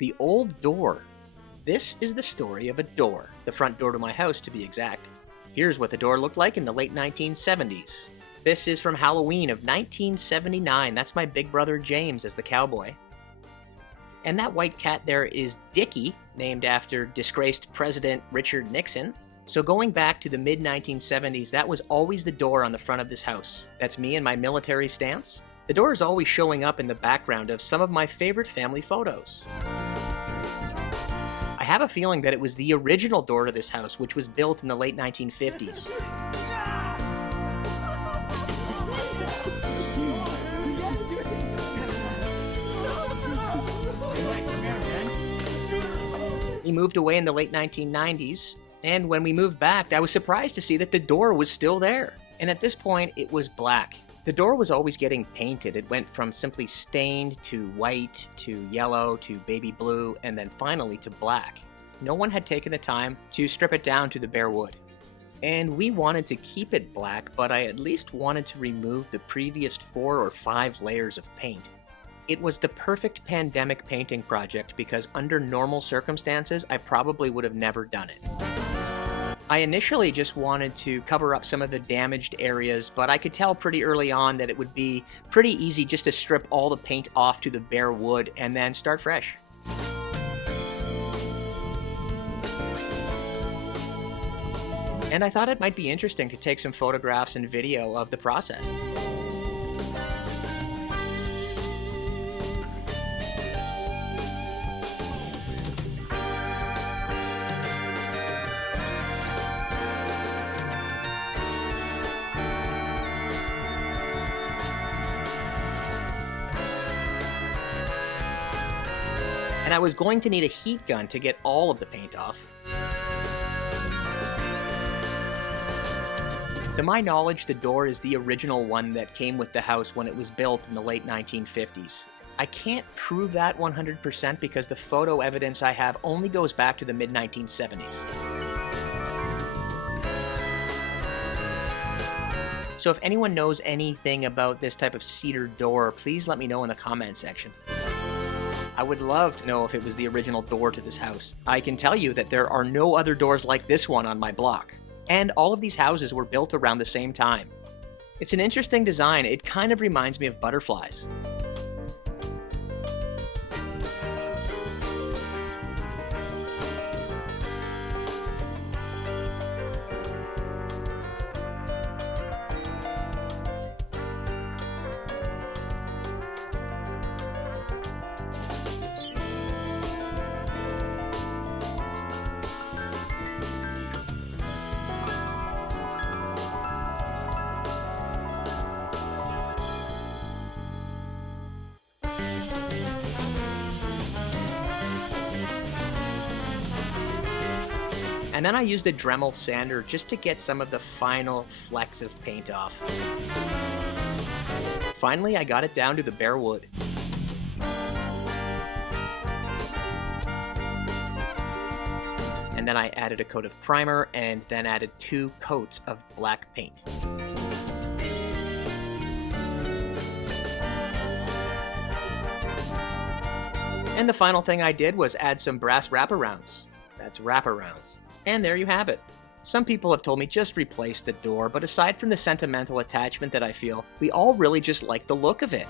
The old door. This is the story of a door, the front door to my house to be exact. Here's what the door looked like in the late 1970s. This is from Halloween of 1979. That's my big brother James as the cowboy. And that white cat there is Dickie, named after disgraced President Richard Nixon. So going back to the mid-1970s, that was always the door on the front of this house. That's me in my military stance. The door is always showing up in the background of some of my favorite family photos. I have a feeling that it was the original door to this house, which was built in the late 1950s. We moved away in the late 1990s, and when we moved back, I was surprised to see that the door was still there. And at this point, it was black. The door was always getting painted. It went from simply stained to white to yellow to baby blue and then finally to black. No one had taken the time to strip it down to the bare wood. And we wanted to keep it black, but I at least wanted to remove the previous 4 or 5 layers of paint. It was the perfect pandemic painting project because under normal circumstances, I probably would have never done it. I initially just wanted to cover up some of the damaged areas, but I could tell pretty early on that it would be pretty easy just to strip all the paint off to the bare wood and then start fresh. And I thought it might be interesting to take some photographs and video of the process. And I was going to need a heat gun to get all of the paint off. To my knowledge, the door is the original one that came with the house when it was built in the late 1950s. I can't prove that 100% because the photo evidence I have only goes back to the mid-1970s. So if anyone knows anything about this type of cedar door, please let me know in the comment section. I would love to know if it was the original door to this house. I can tell you that there are no other doors like this one on my block. And all of these houses were built around the same time. It's an interesting design. It kind of reminds me of butterflies. And then I used a Dremel sander just to get some of the final flecks of paint off. Finally, I got it down to the bare wood. And then I added a coat of primer and then added 2 coats of black paint. And the final thing I did was add some brass wraparounds. That's wraparounds. And there you have it. Some people have told me just replace the door, but aside from the sentimental attachment that I feel, we all really just like the look of it.